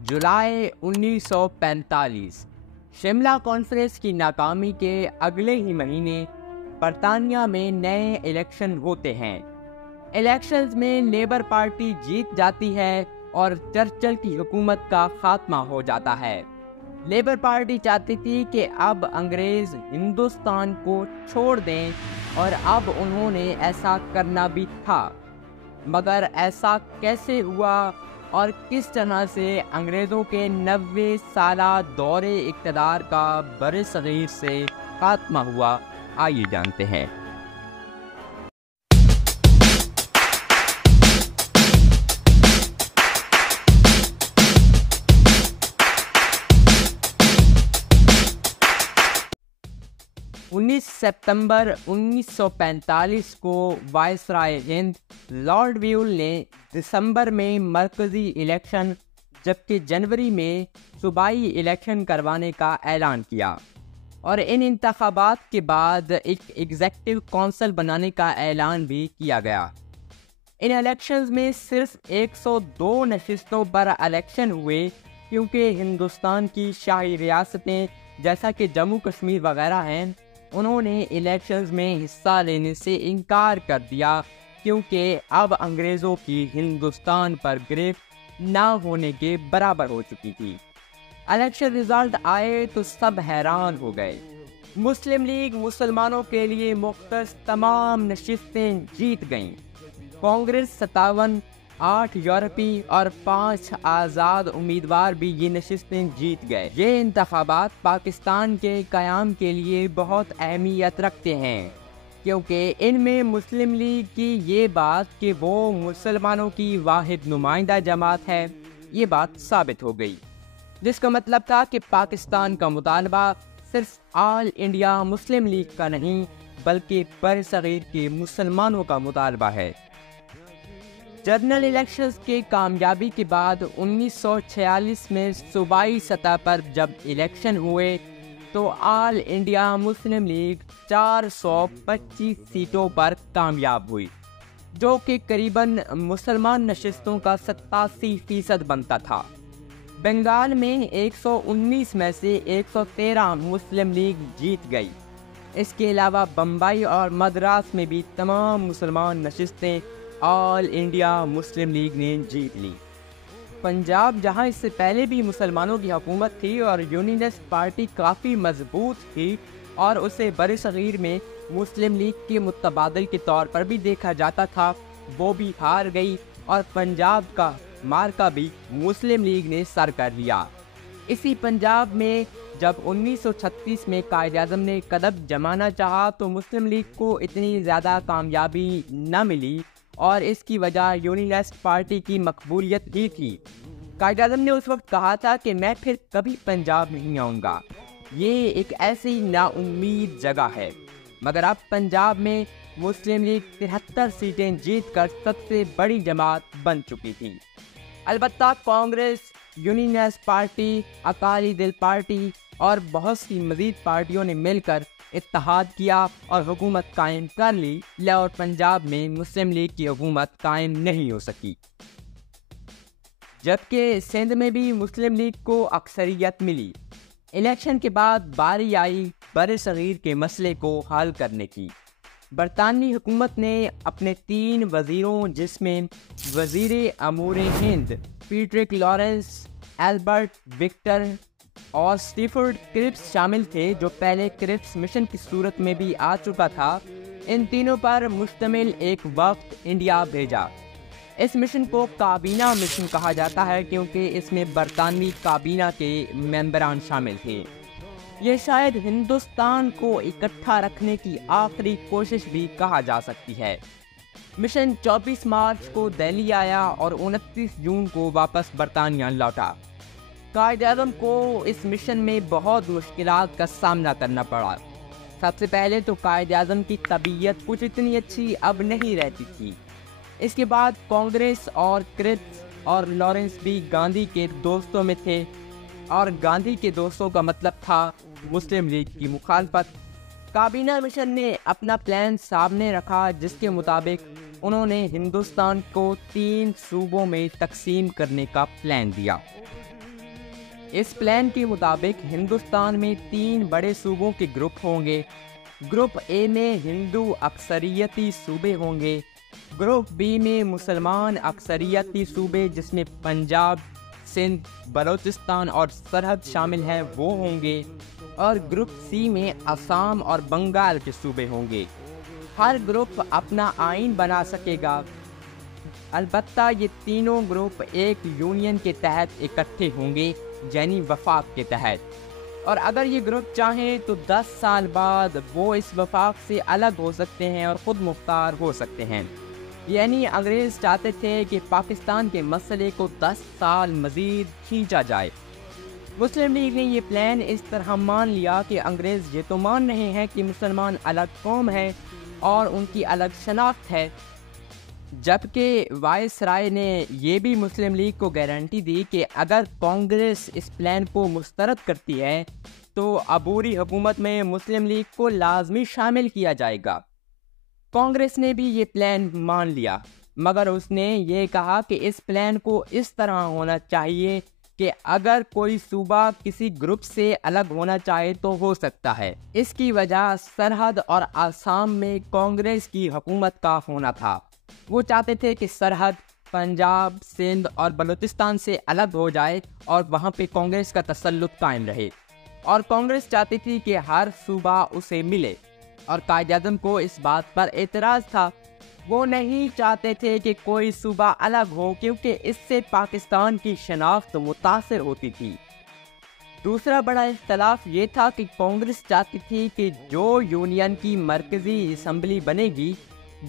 جولائی 1945 Shimla conference کی ناکامی کے اگلے ہی مہینے برطانیہ میں نئے الیکشن ہوتے ہیں۔ الیکشنز میں لیبر پارٹی جیت جاتی ہے اور چرچل کی حکومت کا خاتمہ ہو جاتا ہے۔ لیبر پارٹی چاہتی تھی کہ اب انگریز ہندوستان کو چھوڑ دیں اور اب انہوں نے ایسا کرنا بھی تھا، مگر ایسا کیسے ہوا اور کس طرح سے انگریزوں کے 90 سالہ دور اقتدار کا برصغیر سے خاتمہ ہوا، آئیے جانتے ہیں۔ 19 ستمبر 1945 کو وائسرائے ہند لارڈ ویول نے دسمبر میں مرکزی الیکشن جبکہ جنوری میں صوبائی الیکشن کروانے کا اعلان کیا، اور ان انتخابات کے بعد ایک ایگزیکٹو کونسل بنانے کا اعلان بھی کیا گیا۔ ان الیکشنز میں صرف 102 نشستوں پر الیکشن ہوئے، کیونکہ ہندوستان کی شاہی ریاستیں جیسا کہ جموں کشمیر وغیرہ ہیں، انہوں نے الیکشنز میں حصہ لینے سے انکار کر دیا، کیونکہ اب انگریزوں کی ہندوستان پر گرفت نہ ہونے کے برابر ہو چکی تھی۔ الیکشن رزلٹ آئے تو سب حیران ہو گئے۔ مسلم لیگ مسلمانوں کے لیے مختص تمام نشستیں جیت گئیں۔ کانگریس 57، 8 یورپی اور 5 آزاد امیدوار بھی یہ نشستیں جیت گئے۔ یہ انتخابات پاکستان کے قیام کے لیے بہت اہمیت رکھتے ہیں، کیونکہ ان میں مسلم لیگ کی یہ بات کہ وہ مسلمانوں کی واحد نمائندہ جماعت ہے، یہ بات ثابت ہو گئی، جس کا مطلب تھا کہ پاکستان کا مطالبہ صرف آل انڈیا مسلم لیگ کا نہیں بلکہ برصغیر کے مسلمانوں کا مطالبہ ہے۔ جنرل الیکشنز کے کامیابی کے بعد 1946 میں صوبائی سطح پر جب الیکشن ہوئے تو آل انڈیا مسلم لیگ 425 سیٹوں پر کامیاب ہوئی، جو کہ قریباً مسلمان نشستوں کا 87% بنتا تھا۔ بنگال میں 119 میں سے 113 مسلم لیگ جیت گئی۔ اس کے علاوہ بمبئی اور مدراس میں بھی تمام مسلمان نشستیں آل انڈیا مسلم لیگ نے جیت لی۔ پنجاب، جہاں اس سے پہلے بھی مسلمانوں کی حکومت تھی اور یونینسٹ پارٹی کافی مضبوط تھی اور اسے برصغیر میں مسلم لیگ کے متبادل کے طور پر بھی دیکھا جاتا تھا، وہ بھی ہار گئی اور پنجاب کا مارکا بھی مسلم لیگ نے سر کر لیا۔ اسی پنجاب میں جب 1936 میں قائد اعظم نے قدم جمانا چاہا تو مسلم لیگ کو اتنی زیادہ کامیابی نہ ملی، اور اس کی وجہ یونینسٹ پارٹی کی مقبولیت ہی تھی۔ قائد اعظم نے اس وقت کہا تھا کہ میں پھر کبھی پنجاب نہیں آؤں گا، یہ ایک ایسی نا امید جگہ ہے، مگر اب پنجاب میں مسلم لیگ 73 سیٹیں جیت کر سب سے بڑی جماعت بن چکی تھی۔ البتہ کانگریس، یونینسٹ پارٹی، اکالی دل پارٹی اور بہت سی مزید پارٹیوں نے مل کر اتحاد کیا اور حکومت قائم کر لی، اور پنجاب میں مسلم لیگ کی حکومت قائم نہیں ہو سکی، جبکہ سندھ میں بھی مسلم لیگ کو اکثریت ملی۔ الیکشن کے بعد باری آئی برصغیر کے مسئلے کو حل کرنے کی۔ برطانوی حکومت نے اپنے 3 وزیروں، جس میں وزیر امور ہند پیٹرک لارنس، ایلبرٹ وکٹر اور اسٹیفرڈ کرپس شامل تھے، جو پہلے کرپس مشن کی صورت میں بھی آ چکا تھا، ان تینوں پر مشتمل ایک وفد انڈیا بھیجا۔ اس مشن کو کابینہ مشن کہا جاتا ہے، کیونکہ اس میں برطانوی کابینہ کے ممبران شامل تھے۔ یہ شاید ہندوستان کو اکٹھا رکھنے کی آخری کوشش بھی کہا جا سکتی ہے۔ مشن 24 مارچ کو دہلی آیا اور 29 جون کو واپس برطانیہ لوٹا۔ قائد اعظم کو اس مشن میں بہت مشکلات کا سامنا کرنا پڑا۔ سب سے پہلے تو قائد اعظم کی طبیعت کچھ اتنی اچھی اب نہیں رہتی تھی۔ اس کے بعد کانگریس اور کرپس اور لارنس بھی گاندھی کے دوستوں میں تھے، اور گاندھی کے دوستوں کا مطلب تھا مسلم لیگ کی مخالفت۔ کابینہ مشن نے اپنا پلان سامنے رکھا، جس کے مطابق انہوں نے ہندوستان کو 3 صوبوں میں تقسیم کرنے کا پلان دیا۔ اس پلان کے مطابق ہندوستان میں 3 بڑے صوبوں کے گروپ ہوں گے۔ گروپ اے میں ہندو اکثریتی صوبے ہوں گے، گروپ بی میں مسلمان اکثریتی صوبے جس میں پنجاب، سندھ، بلوچستان اور سرحد شامل ہیں وہ ہوں گے، اور گروپ سی میں آسام اور بنگال کے صوبے ہوں گے۔ ہر گروپ اپنا آئین بنا سکے گا، البتہ یہ تینوں گروپ ایک یونین کے تحت اکٹھے ہوں گے، یعنی وفاق کے تحت، اور اگر یہ گروپ چاہیں تو 10 سال بعد وہ اس وفاق سے الگ ہو سکتے ہیں اور خود مختار ہو سکتے ہیں۔ یعنی انگریز چاہتے تھے کہ پاکستان کے مسئلے کو 10 سال مزید کھینچا جائے۔ مسلم لیگ نے یہ پلان اس طرح مان لیا کہ انگریز یہ تو مان رہے ہیں کہ مسلمان الگ قوم ہے اور ان کی الگ شناخت ہے، جبکہ وائس رائے نے یہ بھی مسلم لیگ کو گارنٹی دی کہ اگر کانگریس اس پلان کو مسترد کرتی ہے تو عبوری حکومت میں مسلم لیگ کو لازمی شامل کیا جائے گا۔ کانگریس نے بھی یہ پلان مان لیا، مگر اس نے یہ کہا کہ اس پلان کو اس طرح ہونا چاہیے کہ اگر کوئی صوبہ کسی گروپ سے الگ ہونا چاہے تو ہو سکتا ہے۔ اس کی وجہ سرحد اور آسام میں کانگریس کی حکومت کا ہونا تھا۔ وہ چاہتے تھے کہ سرحد پنجاب، سندھ اور بلوچستان سے الگ ہو جائے اور وہاں پہ کانگریس کا تسلط قائم رہے، اور کانگریس چاہتی تھی کہ ہر صوبہ اسے ملے، اور قائد اعظم کو اس بات پر اعتراض تھا۔ وہ نہیں چاہتے تھے کہ کوئی صوبہ الگ ہو کیونکہ اس سے پاکستان کی شناخت متاثر ہوتی تھی۔ دوسرا بڑا اختلاف یہ تھا کہ کانگریس چاہتی تھی کہ جو یونین کی مرکزی اسمبلی بنے گی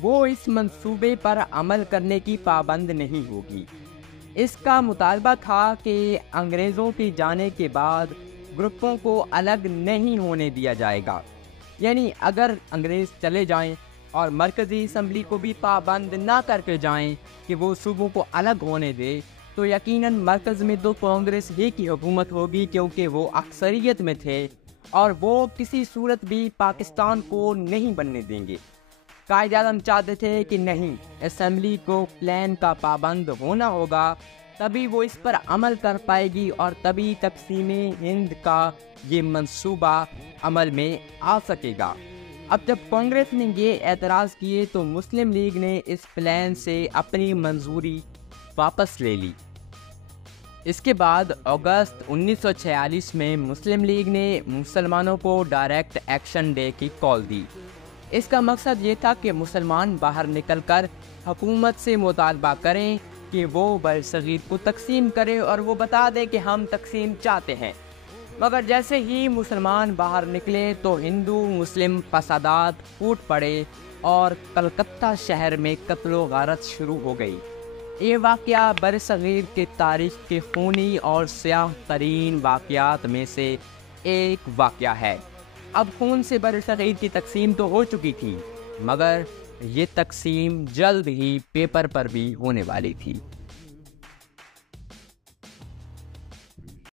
وہ اس منصوبے پر عمل کرنے کی پابند نہیں ہوگی۔ اس کا مطالبہ تھا کہ انگریزوں کے جانے کے بعد گروپوں کو الگ نہیں ہونے دیا جائے گا، یعنی اگر انگریز چلے جائیں اور مرکزی اسمبلی کو بھی پابند نہ کر کے جائیں کہ وہ صوبوں کو الگ ہونے دے تو یقیناً مرکز میں تو کانگریس ہی کی حکومت ہوگی، کیونکہ وہ اکثریت میں تھے اور وہ کسی صورت بھی پاکستان کو نہیں بننے دیں گے۔ قائد اعظم چاہتے تھے کہ نہیں، اسمبلی کو پلان کا پابند ہونا ہوگا، تبھی وہ اس پر عمل کر پائے گی اور تبھی تقسیم ہند کا یہ منصوبہ عمل میں آ سکے گا۔ اب جب کانگریس نے یہ اعتراض کیے تو مسلم لیگ نے اس پلان سے اپنی منظوری واپس لے لی۔ اس کے بعد اگست 1946 میں مسلم لیگ نے مسلمانوں کو ڈائریکٹ ایکشن ڈے کی کال دی۔ اس کا مقصد یہ تھا کہ مسلمان باہر نکل کر حکومت سے مطالبہ کریں کہ وہ برصغیر کو تقسیم کرے اور وہ بتا دے کہ ہم تقسیم چاہتے ہیں۔ مگر جیسے ہی مسلمان باہر نکلے تو ہندو مسلم فسادات پھوٹ پڑے اور کلکتہ شہر میں قتل و غارت شروع ہو گئی۔ یہ واقعہ برصغیر کی تاریخ کے خونی اور سیاہ ترین واقعات میں سے ایک واقعہ ہے۔ اب خون سے برصغیر کی تقسیم تو ہو چکی تھی، مگر یہ تقسیم جلد ہی پیپر پر بھی ہونے والی تھی۔